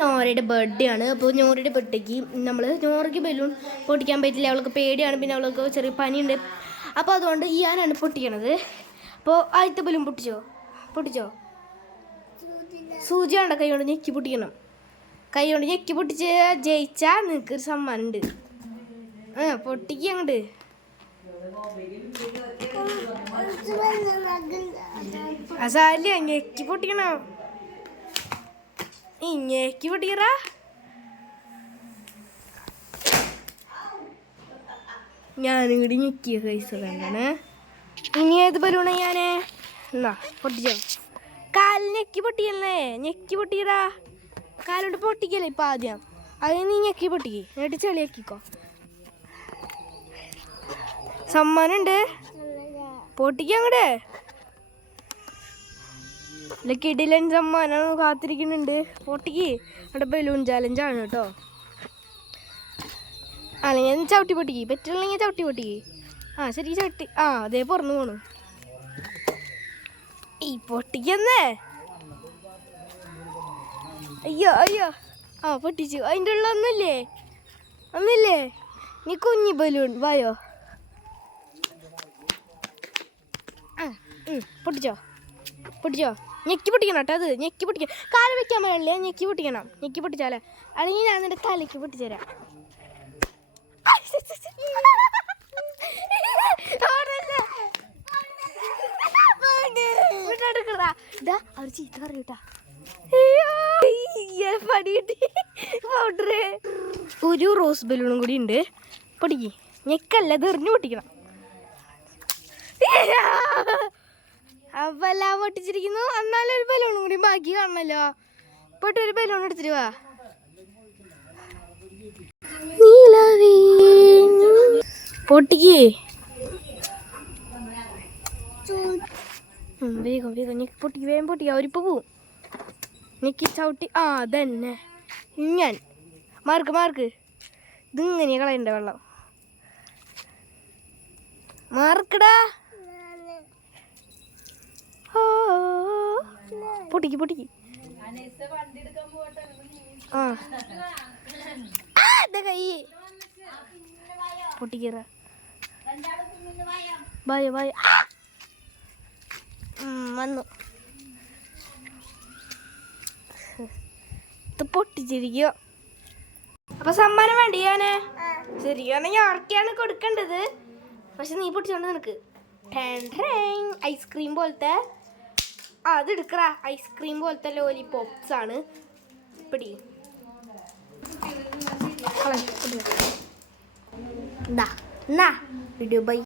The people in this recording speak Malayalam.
നോറയുടെ ബർത്ത്ഡേ ആണ്. അപ്പോൾ നോറയുടെ ബർത്ത്ഡേക്ക് നമ്മൾ നോറയ്ക്ക് ബലൂൺ പൊട്ടിക്കാൻ പറ്റില്ല, അവൾക്ക് പേടിയാണ്, പിന്നെ അവൾക്ക് ചെറിയ പനിയുണ്ട്. അപ്പോൾ അതുകൊണ്ട് ഞാനാണ് പൊട്ടിക്കണത്. അപ്പോൾ ആദ്യത്തെ ബലൂൺ പൊട്ടിച്ചോ സൂചിയാണ്ട കൈ കൊണ്ട് ഞെക്കി പൊട്ടിക്കണം. കൈ കൊണ്ട് ഞെക്കി പൊട്ടിച്ച് ജയിച്ചാൽ നിനക്ക് ഒരു സമ്മാനം ഉണ്ട്. പൊട്ടിക്ക് അങ്ങോട്ട്. അസാലിയ ഞെക്കി പൊട്ടിക്കണോ? ഞെക്കി പൊട്ടിക്കറാ. ഞാനിങ്ങോട്ട് ഞെക്കിയ കൈസ് വേണ്ടാണ്. ഇനി ഏത് ബലൂണ ഞാന് എന്നാ പൊട്ടിച്ചോ. കാലിൽ ഞെക്കി പൊട്ടിക്കല്ലേ, ഞെക്കി പൊട്ടിക്കറാ. കാലോട്ട് പൊട്ടിക്കല്ലേ ഇപ്പം ആദ്യം. അത് നീ ഞെക്കി പൊട്ടിക്ക്, എന്നിട്ട് ചെളിയാക്കിക്കോ. സമ്മാനുണ്ട്, പൊട്ടിക്ക അങ്ങോട്ട്. കിടിലൻ സമ്മാനം കാത്തിരിക്കുന്നുണ്ട്. പൊട്ടിക്ക്. അവിടെ ബലൂൺ ചാലഞ്ചാണ് കേട്ടോ. അല്ലെങ്കിൽ ചവിട്ടി പൊട്ടിക്ക്, പറ്റില്ലെങ്കിൽ ചവിട്ടി പൊട്ടിക്ക്. ശരി ചവിട്ടി. അതേ പുറന്നു പോണു. ഈ പൊട്ടിക്കന്നേ. അയ്യോ പൊട്ടിച്ചു. അതിൻ്റെ ഉള്ള ഒന്നില്ലേ നീ കുഞ്ഞി ബലൂൺ വായോ. പൊട്ടിച്ചോ ഞെക്കി പൊട്ടിക്കണം കേട്ടോ. അത് ഞെക്കി പൊട്ടിക്കണം, കാല് വെക്കാൻ പാടില്ല. ഞെക്കി പൊട്ടിക്കണം. ഞെക്കി പൊട്ടിച്ചാലേ, അല്ലെങ്കിൽ ഞാൻ നിന്റെ തലയ്ക്ക് പൊട്ടിച്ചുതരാം. അവർ ചീത്ത പറയൂട്ടാ. ഒരു റോസ് ബലൂണും കൂടി ഉണ്ട്. പൊടിക്ക്, ഞെക്കല്ല, തെറിഞ്ഞു പൊട്ടിക്കണം. അവെല്ലാം പൊട്ടിച്ചിരിക്കുന്നു. എന്നാലും ഒരു ബലൂണും കൂടി ബാക്കി കാണണല്ലോ. പോയിട്ട് ഒരു ബലൂൺ എടുത്തിട്ട് വാ. പൊട്ടിക്ക് വേഗം ഞെക്കി പൊട്ടിക്ക്, വേഗം പൊട്ടിക്കുക. അവരിപ്പോൾ പോവും. ഞെക്കി ചവിട്ടി. അതന്നെ ഞാൻ മാർക്ക് ഇതിങ്ങനെയാ കളയണ്ട വെള്ളം. മാർക്കടാ. പൊട്ടിക്ക്. കൈ പൊട്ടിക്കറ. ബായോ വന്നു. ഇത് പൊട്ടിച്ചിരിക്കോ. അപ്പൊ സമ്മാനം വേണ്ടി ഞാന് ശരിയാണെങ്കിൽ ആർക്കാണ് കൊടുക്കേണ്ടത്. പക്ഷെ നീ പൊട്ടിച്ചോണ്ട് നിനക്ക് ഐസ്ക്രീം പോലത്തെ അത് എടുക്കറ. ഐസ്ക്രീം പോലത്തെ ലോലിപോപ്സ് ആണ്. പിടി വീഡിയോ ബൈ.